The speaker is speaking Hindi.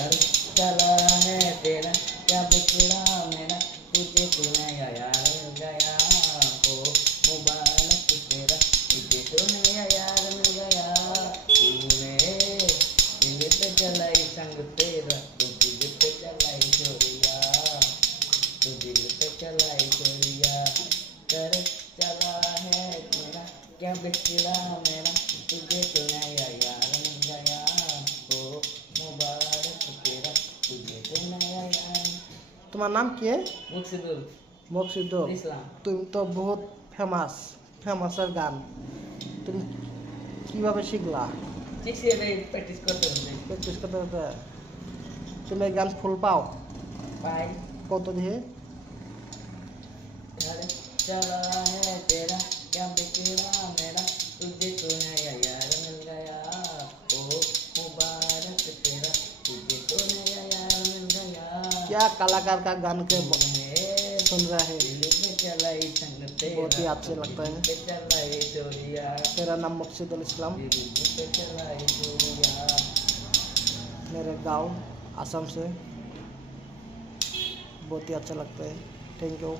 घर चला है तेरा क्या बिछड़ा मेरा तुझे तो नया यार मिल गया ओ मुबारक तेरा तुझे तो नया यार मिल गया तूने दिल पे चलाई संग तेरा तू दिल पे चलाई चोरिया तू दिल पे चलाई चोरिया घर चला है मेरा क्या बिछड़ा मेरा तुझे तो नया यार मिल गया ओ मुबारक तेरा तुझे तो नया यार। তোমার নাম কি? মুকসিদুল মকসিদুল ইসলাম। তুমি তো বহুত ফেমাসের গান তুমি কিভাবে শিখলা? শিখছি ভাই প্র্যাকটিস করতে হবে। প্র্যাকটিস করতে করতে তুমি এই গান ফুল পাও? पाई কত দিয়ে? घर चला है तेरा क्या बिछड़ा मेरा तुझे तो नया यार मिल गया ओ मुबारक तेरा तुझे तो नया यार मिल गया। क्या कलाकार का गान के सुन रहा है? दिल में चलाई संग तेरा बहुत ही अच्छे लगता है। पे चलाई चोरिया मेरा नाम मकसूदुल इस्लाम, दिल पे चलाई चोरिया। मेरे गांव असम से। बहुत ही अच्छा लगता है। Thank you.